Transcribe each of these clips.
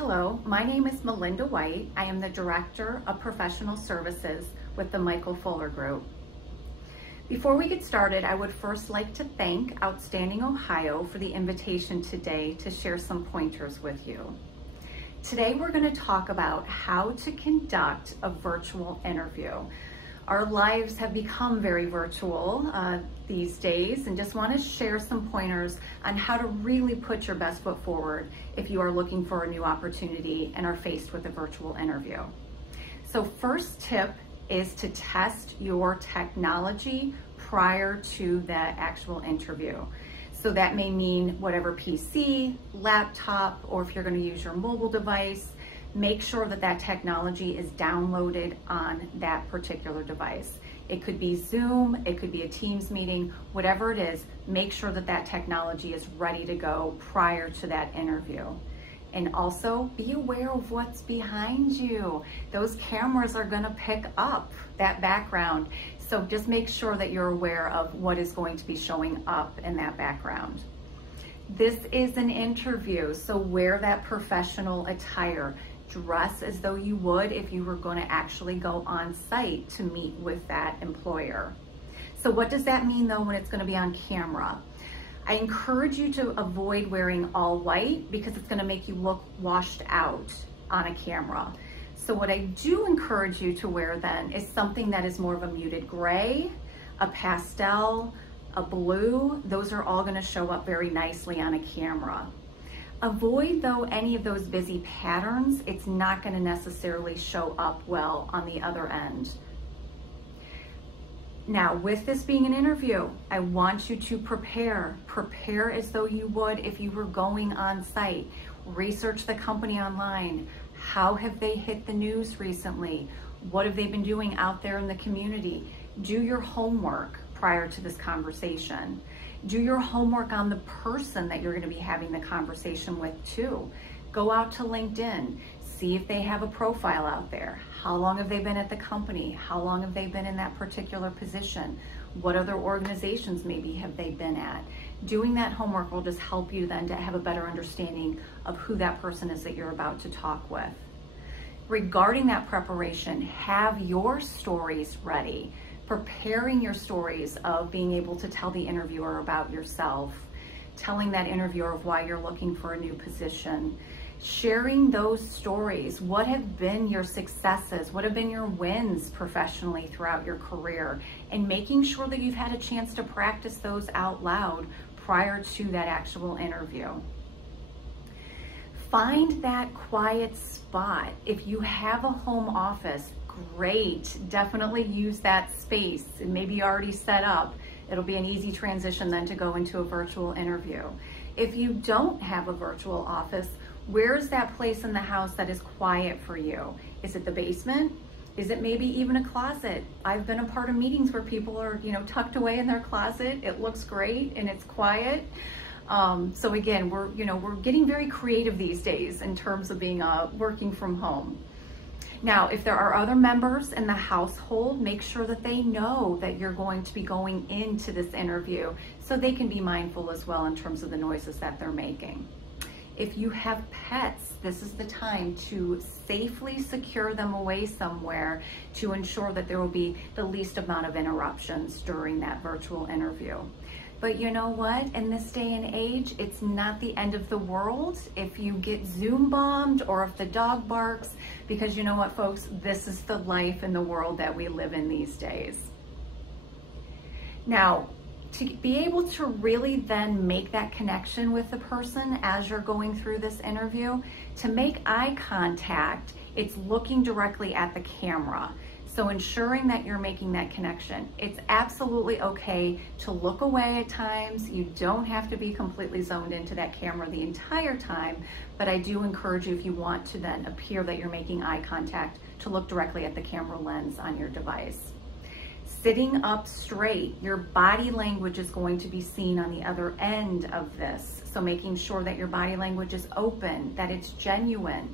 Hello, my name is Melinda White. I am the Director of Professional Services with the Michael Fuller Group. Before we get started, I would first like to thank Outstanding Ohio for the invitation today to share some pointers with you. Today we're going to talk about how to conduct a virtual interview. Our lives have become very virtual these days, and just want to share some pointers on how to really put your best foot forward if you are looking for a new opportunity and are faced with a virtual interview. So first tip is to test your technology prior to the actual interview. So that may mean whatever PC, laptop, or if you're going to use your mobile device, make sure that that technology is downloaded on that particular device. It could be Zoom, it could be a Teams meeting, whatever it is, make sure that that technology is ready to go prior to that interview. And also be aware of what's behind you. Those cameras are going to pick up that background. So just make sure that you're aware of what is going to be showing up in that background. This is an interview, so wear that professional attire. Dress as though you would if you were going to actually go on site to meet with that employer. So what does that mean though when it's going to be on camera? I encourage you to avoid wearing all white because it's going to make you look washed out on a camera. So what I do encourage you to wear then is something that is more of a muted gray, a pastel, a blue. Those are all going to show up very nicely on a camera. Avoid though any of those busy patterns. It's not going to necessarily show up well on the other end. Now, with this being an interview, I want you to prepare. Prepare as though you would if you were going on site. Research the company online. How have they hit the news recently? What have they been doing out there in the community? Do your homework prior to this conversation. Do your homework on the person that you're going to be having the conversation with too. Go out to LinkedIn. See if they have a profile out there. How long have they been at the company? How long have they been in that particular position? What other organizations maybe have they been at? Doing that homework will just help you then to have a better understanding of who that person is that you're about to talk with. Regarding that preparation, have your stories ready. Preparing your stories of being able to tell the interviewer about yourself, telling that interviewer of why you're looking for a new position, sharing those stories. What have been your successes? What have been your wins professionally throughout your career? And making sure that you've had a chance to practice those out loud prior to that actual interview. Find that quiet spot. If you have a home office, great. Definitely use that space. It may be already set up. It'll be an easy transition then to go into a virtual interview. If you don't have a virtual office, where's that place in the house that is quiet for you? Is it the basement? Is it maybe even a closet? I've been a part of meetings where people are, tucked away in their closet. It looks great and it's quiet. So again, we're getting very creative these days in terms of being working from home. Now, if there are other members in the household, make sure that they know that you're going to be going into this interview so they can be mindful as well in terms of the noises that they're making. If you have pets, this is the time to safely secure them away somewhere to ensure that there will be the least amount of interruptions during that virtual interview. But you know what? In this day and age, it's not the end of the world if you get Zoom bombed or if the dog barks, because you know what, folks? This is the life and the world that we live in these days. Now, to be able to really then make that connection with the person as you're going through this interview, to make eye contact, it's looking directly at the camera. So ensuring that you're making that connection. It's absolutely okay to look away at times. You don't have to be completely zoned into that camera the entire time, but I do encourage you, if you want to then appear that you're making eye contact, to look directly at the camera lens on your device. Sitting up straight, your body language is going to be seen on the other end of this. So making sure that your body language is open, that it's genuine.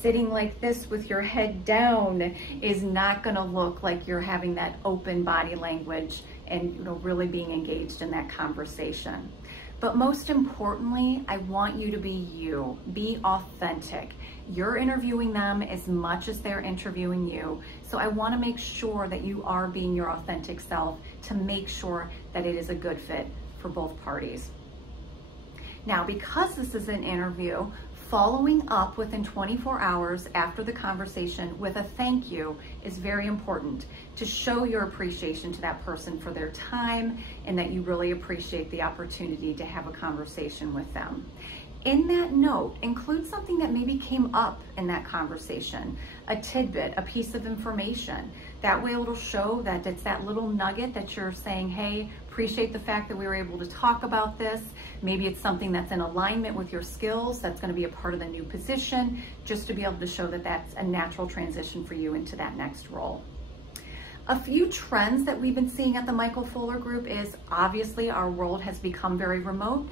Sitting like this with your head down is not going to look like you're having that open body language and really being engaged in that conversation. But most importantly, I want you to be you. Be authentic. You're interviewing them as much as they're interviewing you. So I want to make sure that you are being your authentic self to make sure that it is a good fit for both parties. Now, because this is an interview, following up within 24 hours after the conversation with a thank you is very important to show your appreciation to that person for their time and that you really appreciate the opportunity to have a conversation with them. In that note, include something that maybe came up in that conversation, a tidbit, a piece of information. That way it'll show that it's that little nugget that you're saying, hey, appreciate the fact that we were able to talk about this. Maybe it's something that's in alignment with your skills, that's going to be a part of the new position, just to be able to show that that's a natural transition for you into that next role. A few trends that we've been seeing at the Michael Fuller Group is obviously our world has become very remote.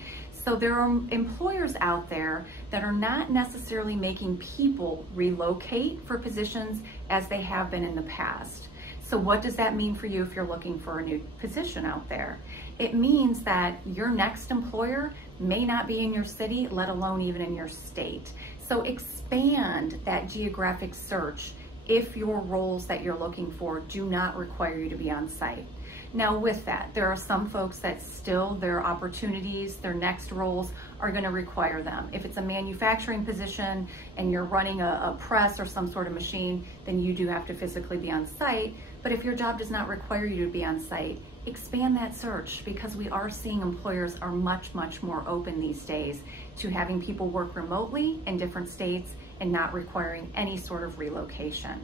So there are employers out there that are not necessarily making people relocate for positions as they have been in the past. So what does that mean for you if you're looking for a new position out there? It means that your next employer may not be in your city, let alone even in your state. So expand that geographic search if your roles that you're looking for do not require you to be on site. Now with that, there are some folks that still their opportunities, their next roles are going to require them. If it's a manufacturing position and you're running a press or some sort of machine, then you do have to physically be on site. But if your job does not require you to be on site, expand that search, because we are seeing employers are much, much more open these days to having people work remotely in different states and not requiring any sort of relocation.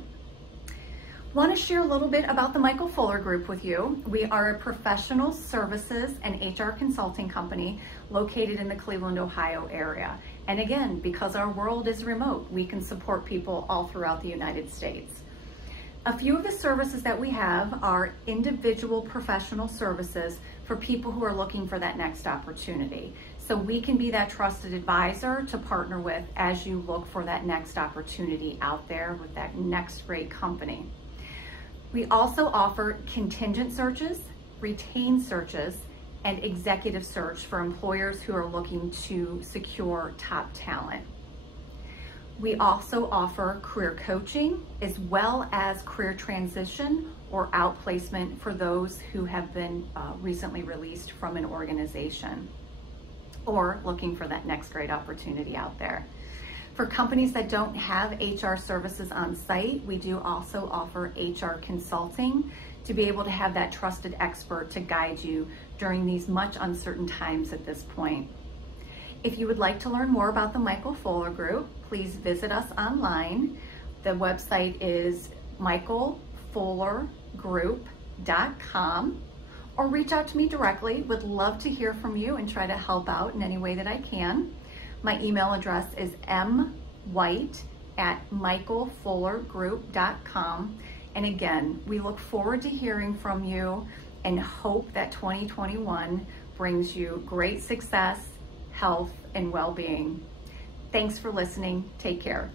Want to share a little bit about the Michael Fuller Group with you. We are a professional services and HR consulting company located in the Cleveland, Ohio area. And again, because our world is remote, we can support people all throughout the United States. A few of the services that we have are individual professional services for people who are looking for that next opportunity. So we can be that trusted advisor to partner with as you look for that next opportunity out there with that next great company. We also offer contingent searches, retained searches, and executive search for employers who are looking to secure top talent. We also offer career coaching as well as career transition or outplacement for those who have been recently released from an organization or looking for that next great opportunity out there. For companies that don't have HR services on site, we do also offer HR consulting to be able to have that trusted expert to guide you during these much uncertain times at this point. If you would like to learn more about the Michael Fuller Group, please visit us online. The website is michaelfullergroup.com, or reach out to me directly. Would love to hear from you and try to help out in any way that I can. My email address is mwhite@michaelfullergroup.com. And again, we look forward to hearing from you and hope that 2021 brings you great success, health, and well-being. Thanks for listening. Take care.